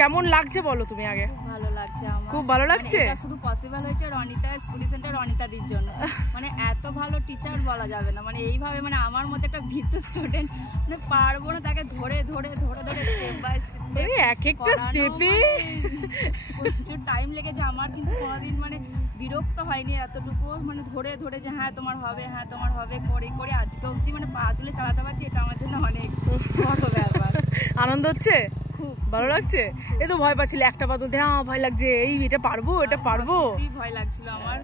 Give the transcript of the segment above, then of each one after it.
কেমন লাগছে বলো তুমি আগে? ভালো লাগছে আমার, খুব ভালো লাগছে। এটা শুধু পসিবল হয়েছে রনিতা স্কুটি সেন্টার রনিতাদির জন্য। মানে এত ভালো টিচার বলা যাবে না, মানে এইভাবে মানে আমার মতো একটা ভীত স্টুডেন্ট মানে পারবো না তাকে ধরে ধরে ধরে ধরে স্টেপ বাই স্টেপ এক একটা স্টেপে প্রচুর টাইম লেগেছে আমার, কিন্তু কোনোদিন মানে বিরক্ত হয়নি এতটুকু, মানে ধরে ধরে যে হ্যাঁ তোমার হবে, হ্যাঁ তোমার হবে করে করে আজকে অবধি মানে পা তুলে চালাতে পারছি, এটা আমার জন্য অনেক বড় ব্যাপার। আনন্দ হচ্ছে, খুব ভালো লাগছে। এই তো ভয় পাচ্ছিলে একটা পা তুলতে, না ভয় লাগছে, এই এটা পারবো এটা পারবো, ভয় লাগছিল আমার।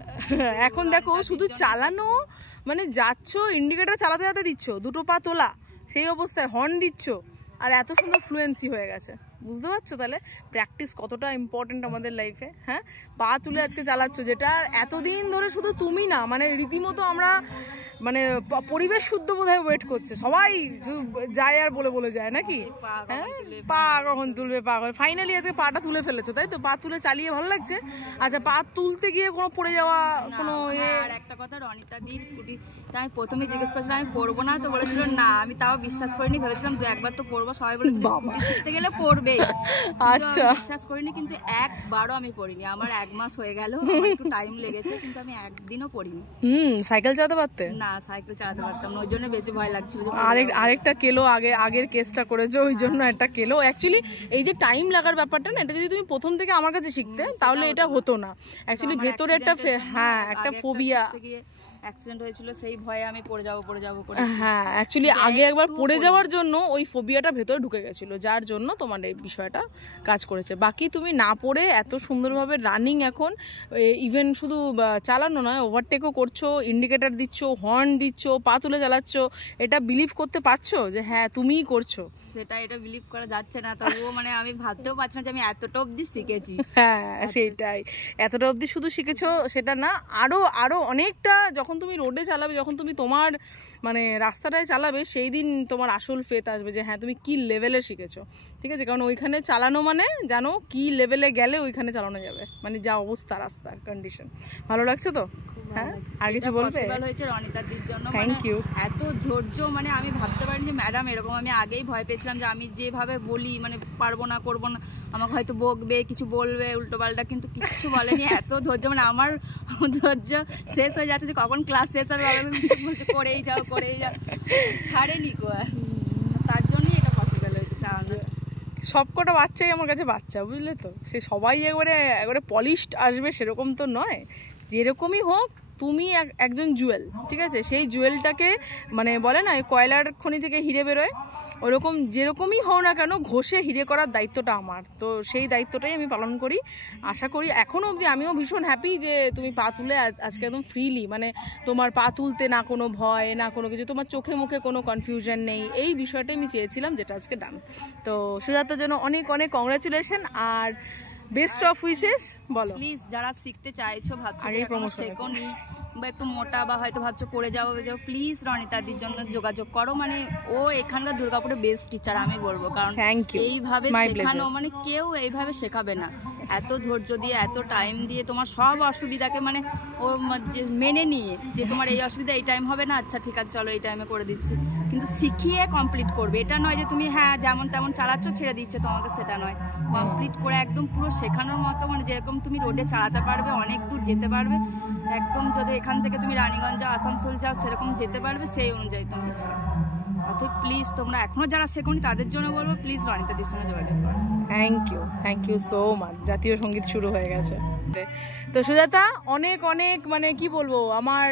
এখন দেখো শুধু চালানো মানে যাচ্ছ, ইন্ডিকেটর চালাতে চালাতে দিচ্ছ, দুটো পা তোলা সেই অবস্থায় হর্ন দিচ্ছ, আর এত সুন্দর ফ্লুয়েন্সি হয়ে গেছে। বুঝতে পারছো তাহলে প্র্যাকটিস কতটা ইম্পর্টেন্ট আমাদের লাইফে। হ্যাঁ, পা তুলে আজকে চালাচ্ছ, যেটা এতদিন ধরে শুধু তুমি না মানে রীতিমতো আমরা মানে পরিবেশ শুদ্ধ বোধহয় ওয়েট করছে সবাই, যায় আর বলে বলে যায় নাকি। হ্যাঁ, পা কখন তুলবে, পা ফাইনালি আজকে পাটা তুলে ফেলেছো, তাই তো? পা তুলে চালিয়ে ভালো লাগছে। আচ্ছা, পা তুলতে গিয়ে কোনো পড়ে যাওয়া কোনো আর একটা কথা, রনিতা দির স্কুটি আমি প্রথমে জিজ্ঞেস করেছিলাম আমি পড়বো না, তো বলেছিল না, আমি তাও বিশ্বাস করিনি, ভেবেছিলাম দু একবার তো পড়বো, সবাই বলেছিল শিখতে গেলে পড়বে। আচ্ছা, বিশ্বাস করিনি, কিন্তু একবারও আমি পড়িনি। আমার 1 মাস হয়ে গেল, একটু টাইম লেগেছে, কিন্তু আমি একদিনও পড়িনি। সাইকেল চালাতে পারতে? না, সাইকেল চালাতে পারতাম না, ওই জন্য বেশি ভয় লাগছিল। আরেকটা কেলো আগের কেসটা করেছো, ওই জন্য একটা কেলো। অ্যাকচুয়ালি এই যে টাইম লাগার ব্যাপারটা না, এটা যদি তুমি প্রথম থেকে আমার কাছে শিখতে তাহলে এটা হতো না। অ্যাকচুয়ালি ভেতরে একটা একটা ফোবিয়া, অ্যাক্সিডেন্ট হয়েছিল, সেই ভয়ে আমি পড়ে যাবো করে। হ্যাঁ, অ্যাকচুয়ালি আগে একবার পড়ে যাওয়ার জন্য ওই ফোবিয়াটা ভেতরে ঢুকে গেছিল, যার জন্য তোমার এই বিষয়টা কাজ করেছে। বাকি তুমি না পড়ে এত সুন্দরভাবে রানিং, এখন ইভেন শুধু চালানো নয়, ওভারটেকও করছো, ইন্ডিকেটর দিচ্ছ, হর্ন দিচ্ছ, পা তুলে চালাচ্ছ, এটা বিলিভ করতে পারছো যে হ্যাঁ তুমিই করছো? এটা বিলিভ করা যাচ্ছে না, তবুও মানে আমি ভাবতেও পারছি না যে আমি এতটা অবধি শিখেছি। হ্যাঁ, সেটাই, এতটা অবধি শুধু শিখেছো সেটা না, আরো অনেকটা যখন তুমি রোডে চালাবে, যখন তুমি তোমার মানে রাস্তাটায় চালাবে, সেই দিন তোমার আসল ফেথ আসবে যে হ্যাঁ তুমি কি লেভেলে শিখেছো। ঠিক আছে, কারণ ওইখানে চালানো মানে জানো কি লেভেলে গেলে ওইখানে চালানো যাবে, মানে যা অবস্থা রাস্তার কন্ডিশন। ভালো লাগছে তো? হ্যাঁ, আর কিছু বলবে? হয়েছে রনিতাদির জন্য, থ্যাংক ইউ। এত ধৈর্য মানে আমি ভাবতে পারিনি যে ম্যাডাম এরকম। আমি আগেই ভয় পেয়েছিলাম যে আমি যেভাবে বলি মানে পারবো না, করবো না, আমাকে হয়তো বকবে, কিছু বলবে উল্টো পাল্টা, কিন্তু কিছু বলেনি। এত ধৈর্য, মানে আমার ধৈর্য শেষ হয়ে যাচ্ছে যে কখন ক্লাস শেষ হবে, বলছে করেই যাও ছাড়েনি গো। তার জন্যই এটা পসিবল হয়েছে চালানো। সবকটা বাচ্চাই আমার কাছে বাচ্চা, বুঝলে তো? সে সবাই একবারে পলিশড আসবে সেরকম তো নয়, যেরকমই হোক তুমি একজন জুয়েল। ঠিক আছে, সেই জুয়েলটাকে মানে বলে না কয়লার খনি থেকে হিরে বেরোয়, ওরকম যেরকমই হও না কেন ঘষে হিরে করার দায়িত্বটা আমার, তো সেই দায়িত্বটাই আমি পালন করি। আশা করি এখনও অবধি আমিও ভীষণ হ্যাপি যে তুমি পা তুলে আজকে একদম ফ্রিলি, মানে তোমার পা তুলতে না কোনো ভয় না কোনো কিছু, তোমার চোখে মুখে কোনো কনফিউশন নেই, এই বিষয়টাই আমি চেয়েছিলাম, যেটা আজকে ডান। তো সুজাতার জন্য অনেক অনেক কংগ্রাচুলেশন আর বেস্ট অফ উইশেস। বলো প্লিজ, যারা শিখতে চাইছো, ভাবছো শেখোনি বা একটু মোটা বা হয়তো ভাবছো পড়ে যাও, প্লিজ রনিতাদির জন্য যোগাযোগ করো। মানে ও এখানকার দুর্গাপুরের বেস্ট টিচার আমি বলবো, কারণ এইভাবে শেখানো মানে কেউ এইভাবে শেখাবে না। এত ধৈর্য দিয়ে, এত টাইম দিয়ে, তোমার সব অসুবিধাকে মানে ও মেনে নিয়ে যে তোমার এই অসুবিধা এই টাইম হবে না, আচ্ছা ঠিক আছে চলো এই টাইমে করে দিচ্ছি, কিন্তু শিখিয়ে কমপ্লিট করবে। এটা নয় যে তুমি হ্যাঁ যেমন তেমন চালাচ্ছ ছেড়ে দিচ্ছে তোমাকে, সেটা নয়। কমপ্লিট করে একদম পুরো শেখানোর মতো, মানে যেরকম তুমি রোডে চালাতে পারবে, অনেক দূর যেতে পারবে, একদম যদি এখান থেকে তুমি রানীগঞ্জ যাও, আসানসোল যাও, সেরকম যেতে পারবে, সেই অনুযায়ী তুমি চালাও। অতএব প্লিজ তোমরা এখনো যারা শেখোনি তাদের জন্য বলবো, প্লিজ রনিতাদির সঙ্গে যোগাযোগ করো। Thank you so much. জাতীয় সঙ্গীত শুরু হয়ে গেছে। তো সুজাতা, অনেক অনেক মানে কি বলবো, আমার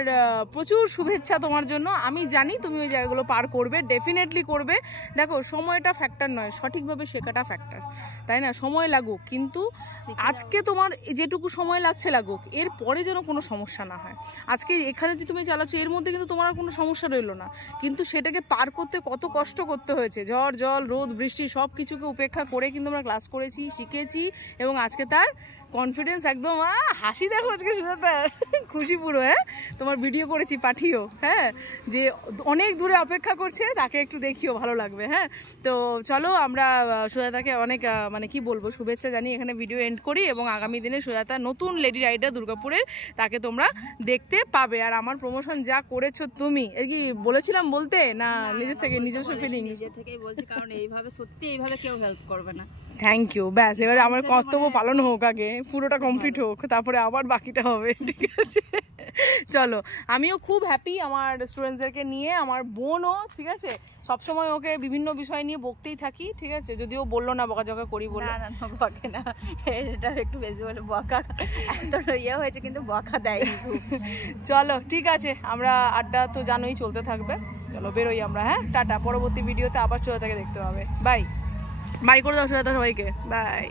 প্রচুর শুভেচ্ছা তোমার জন্য। আমি জানি তুমি ওই জায়গাগুলো পার করবে, ডেফিনেটলি করবে। দেখো, সময়টা ফ্যাক্টর নয়, সঠিকভাবে শেখাটা ফ্যাক্টর, তাই না? সময় লাগুক, কিন্তু আজকে তোমার যেটুকু সময় লাগছে লাগুক, এর পরে যেন কোনো সমস্যা না হয়। আজকে এখানে যে তুমি চালাচ্ছ এর মধ্যে কিন্তু তোমার কোনো সমস্যা রইলো না, কিন্তু সেটাকে পার করতে কত কষ্ট করতে হয়েছে, ঝড় জল রোদ বৃষ্টি সব কিছুকে উপেক্ষা করে কিন্তু আমরা ক্লাস করেছি, শিখেছি, এবং আজকে তার কনফিডেন্স একদম হাসি দেখো আজকে সুজাতা, খুশি পুরো। হ্যাঁ, তোমার ভিডিও করেছি পাঠিও, হ্যাঁ, যে অনেক দূরে অপেক্ষা করছে তাকে একটু দেখিও, ভালো লাগবে। হ্যাঁ, তো চলো আমরা সুজাতাকে অনেক মানে কি বলবো শুভেচ্ছা জানি, এখানে ভিডিও এন্ড করি, এবং আগামী দিনে সুজাতা নতুন লেডি রাইডার দুর্গাপুরের, তাকে তোমরা দেখতে পাবে। আর আমার প্রমোশন যা করেছো তুমি, এই কি বলেছিলাম বলতে না নিজের থেকে নিজস্ব ফিলিং? নিজে থেকেই বলছি, কারণ এইভাবে সত্যি এইভাবে কেউ হেল্প করবে না। Thank you. ব্যাস এবারে আমার কর্তব্য পালন হোক, আগে পুরোটা কমপ্লিট হোক, তারপরে আবার বাকিটা হবে, ঠিক আছে? চলো, আমিও খুব হ্যাপি আমার স্টুডেন্টসদেরকে নিয়ে, আমার বোনও, ঠিক আছে? সবসময় ওকে বিভিন্ন বিষয় নিয়ে বকতেই থাকি, ঠিক আছে? যদিও বললো না বকাঝকা করি বলে। না না বকে না, এটা একটু বেশি বলে বকা এত ইয়ে হয়েছে, কিন্তু বকা দেয়। চলো ঠিক আছে, আমরা আড্ডা তো জানোই চলতে থাকবে। চলো বেরোই আমরা, হ্যাঁ টাটা। পরবর্তী ভিডিওতে আবার সুজাতাকে দেখতে পাবে। বাই বাই করে দাও সুজাতা সবাইকে, বাই।